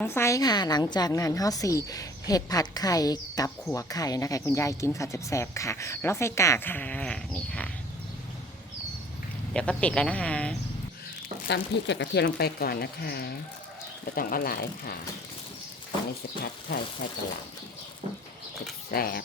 ไฟค่ะหลังจากนั้นห่อสี่เผ็ดผัดไข่กับขัวไข่นะคะคุณยายกินค่ะแสบๆค่ะ แล้วไฟกาค่ะนี่ค่ะ เดี๋ยวก็ติดแล้วนะคะตำพริกกับกระเทียมลงไปก่อนนะคะไม่ต้องเอาหลายค่ะอันนี่สิผัดไข่ใส่กระหล่ำแสบ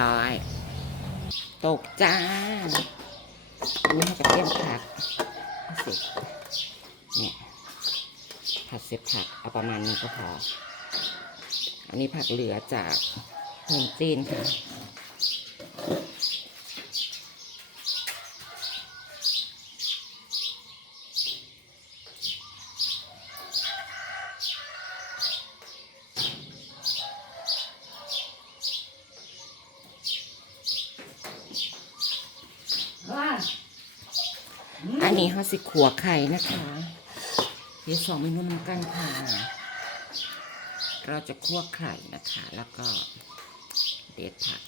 ร้อย ตกจ้าอันนี้ให้กระเทียมผัดเสร็จเนี่ยผัดเสร็จผักเอาประมาณนี้ก็พอ อันนี้ผักเหลือจากหอมจีนค่ะ อั นนี้เขาสิขัวไข่นะคะเดี๋ยวสองเมนูน้ำกันค่ะ เราจะคั่วไข่นะคะ แล้วก็เด็ดผัก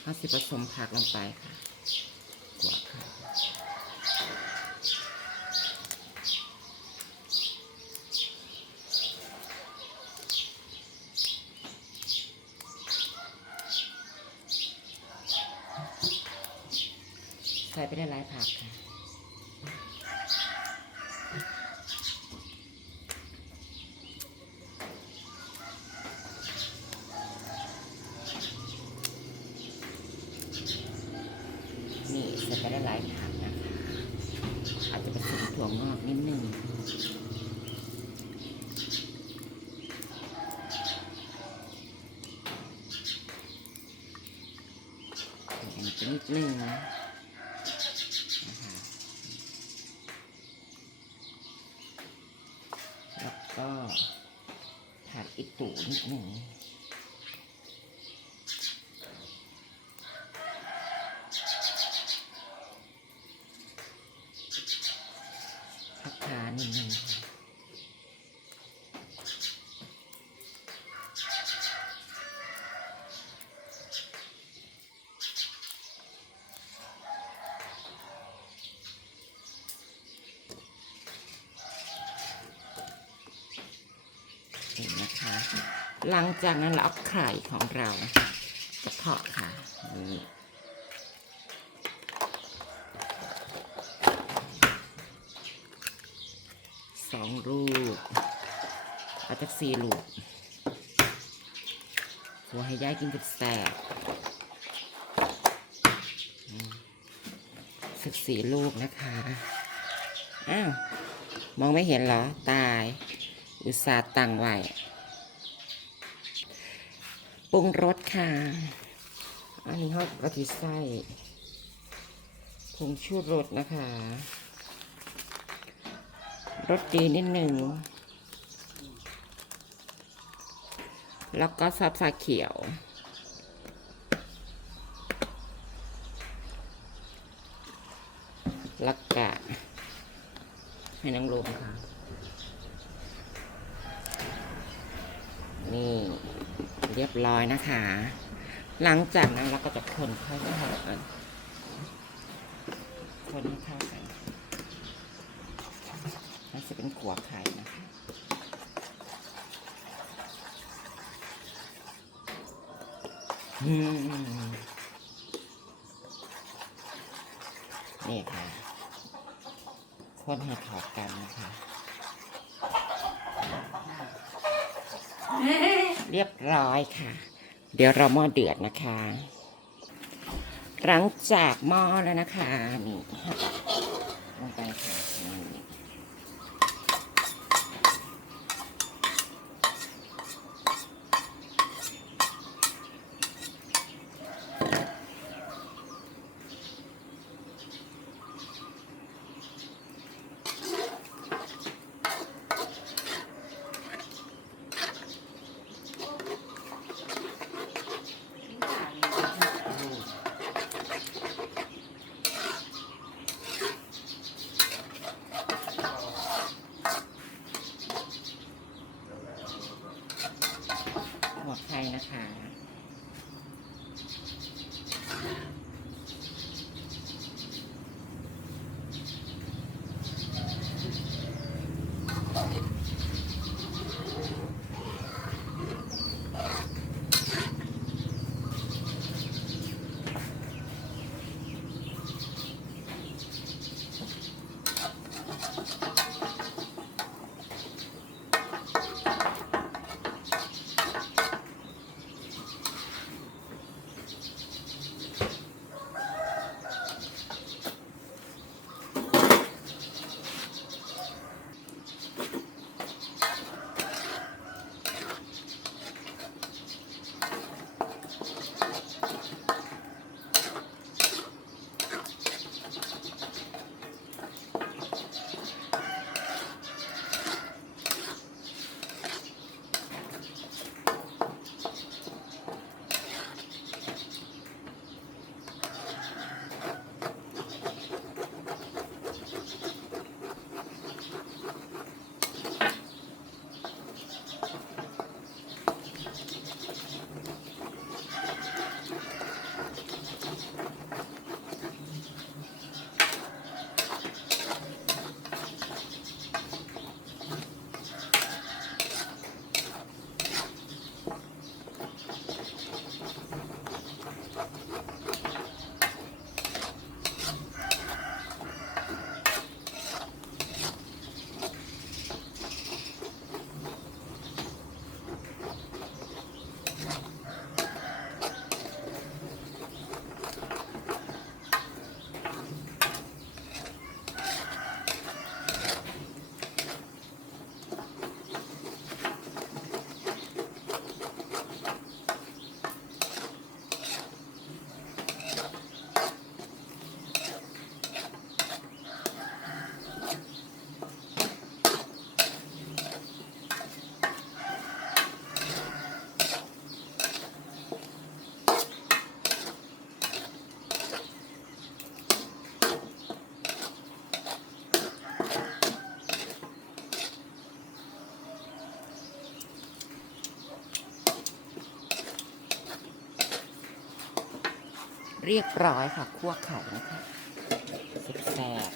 เขาสิผสมผักลงไปค่ะขัวไข่ใส่ ไปได้หลายผักค่ะนี่ใส่ไปได้หลายผักนะคะอาจจะผสมถั่วงอกนิดนึงนิดนึงนะแล้วก็ผัดอิ ตูนิดหนึ่งผักขานิดนึงค่ะนี่นะคะ หลังจากนั้นเราเอาไข่ของเรานะคะกระเทาะค่ะนี่สองลูกเอาจากสี่ลูกหัวให้ยายกินเป็นแสบสักสี่ลูกนะคะ อ้าว มองไม่เห็นเหรอ ตาย อุตส่าห์ตั้งไว้ ปรุงรสค่ะ อันนี้เขากะทิไส้ผงชูรสนะคะรสดีนิดหนึ่ง แล้วก็ซอสาเขียว แล้วก็ให้น้องลมค่ะ นี่เร้อยนะคะ หลังจากนั้นเราก็จะคนเข้ากันคนให้เข้ากันน่าจะเป็นขัวไข่นะคะอืมนี่ค่ะ คนให้เข้ากันนะคะ Hey! เรียบร้อยค่ะ เดี๋ยวเราหม้อเดือดนะคะ หลังจากหม้อแล้วนะคะนี่ลงไปค่ะ เรียบร้อยค่ะคั่วไข่นะคะแซ่บ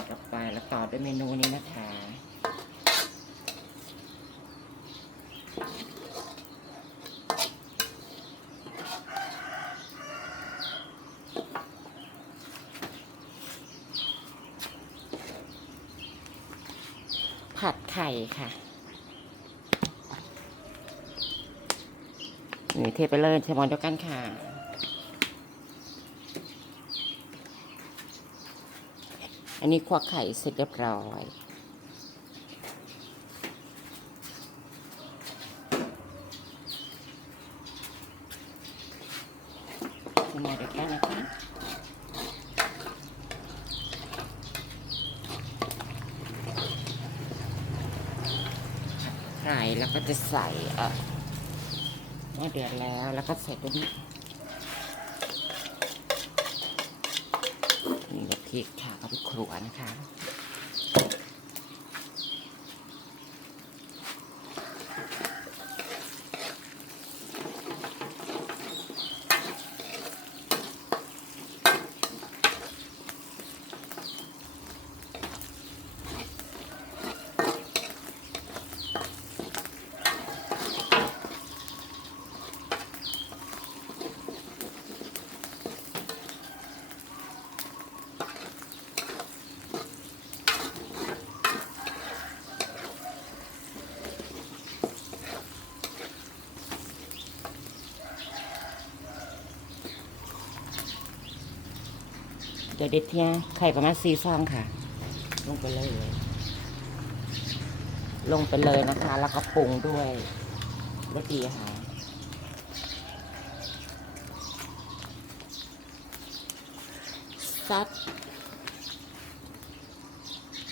ๆต่อไปแล้วต่อด้วยเมนูนี้นะคะ ผัดไข่ค่ะนี่เทไปเลยใช้มอนเดียวกันค่ะ อันนี้ควักไข่เสร็จเรียบร้อย ใช้มอนเดียวกันนะคะ ไข่แล้วก็จะใส่เอ่อหม้อเดือดแล้วแล้วก็ใส่ตัวนี้นี่กะทิค่ะเข้าไปครัวนะคะ ตัวเด็ดเที่ยไข่ประมาณสี่ฟองค่ะ ลงไปเลย ลงไปเลยนะคะ แล้วก็ปรุงด้วยรสดีค่ะซัด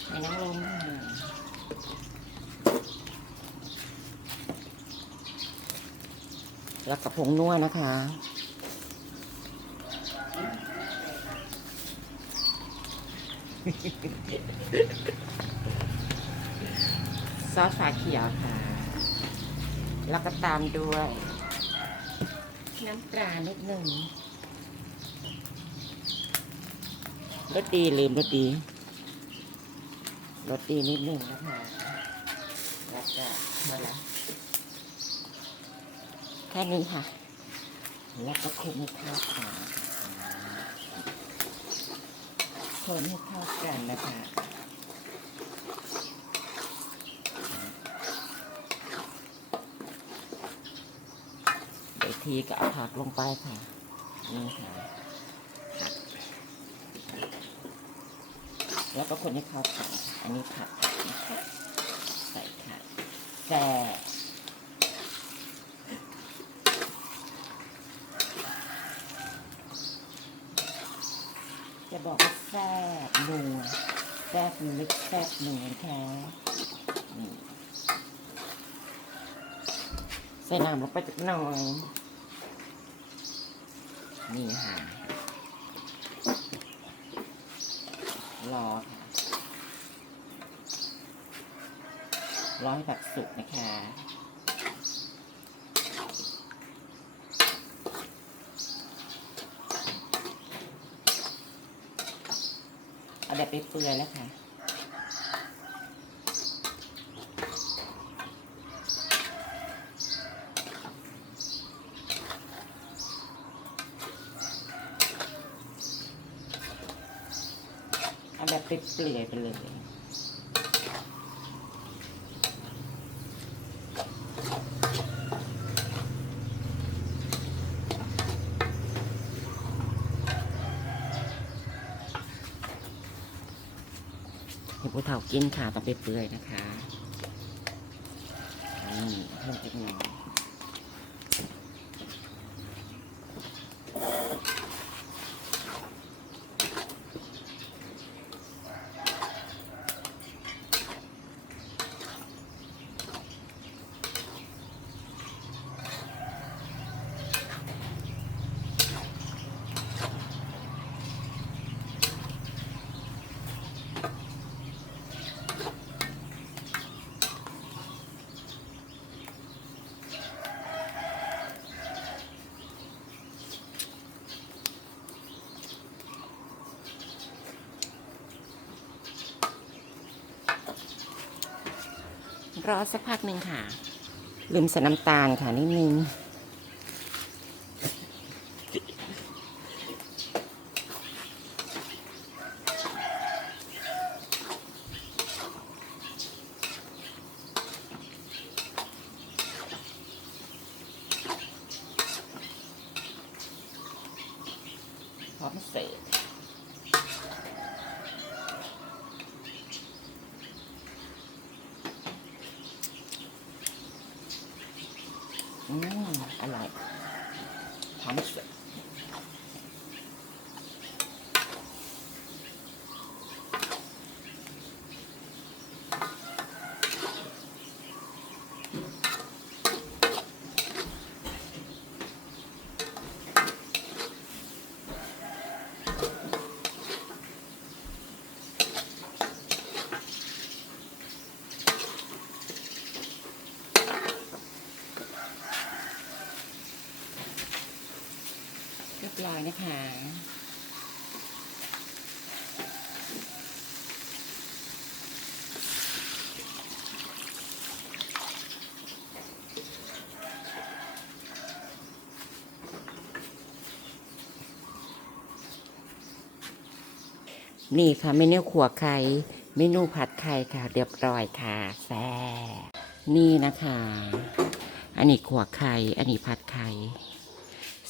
ให้น้ำลมแล้วกับผงนัวนะคะ ซอสฝาเขียวค่ะ แล้วก็ตามด้วย น้ำปลานิดหนึ่งรสดีลืมรสดีรสดีนิดหนึ่งนะคะแล้วก็มาละแค่นี้ค่ะ แล้วก็คลุกให้เข้ากัน คนให้เข้ากันนะคะ เดี๋ยวทีก็เอาผักลงไปค่ะ นี่ค่ะ แล้วก็คนให้เข้ากันค่ะอันนี้ผักนะคะใส่ค่ะแต่ จะบอกว่าแซ่บนัวแซ่บลึกแซ่บนัวแท้ใส่น้ำลงไปจักหน่อย นี่ค่ะรอค่ะรอให้ผักสุกนะคะ เอา แบบไปเปื่อยๆแล้วค่ะ เอาแบบไปเปลือยไปเลย ให้ผู้เฒ่ากินค่ะต้องไปเปื่อยนะคะอืมเพิ่มจักหน่อย รอสักพักหนึ่งค่ะ ลืมใส่น้ำตาลค่ะนิดนึง อืมอร่อยพร้อมเสิร์ฟเรีย บร้อยนะคะ นี่ค่ะเมนูขัวไข่เมนูผัดไข่ค่ะ เรียบร้อยค่ะแซ่นี่นะคะ อันนี้ขัวไข่ อันนี้ผัดไข่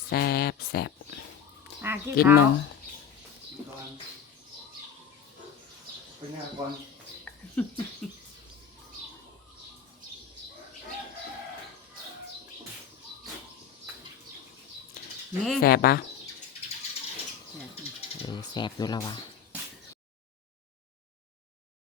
แซ่บแซ่บอะกินกินข้ามั้วงก่อนเป็นไงก่อนนี่แซ่บปะเออแซ่บอยู่แล้ววะ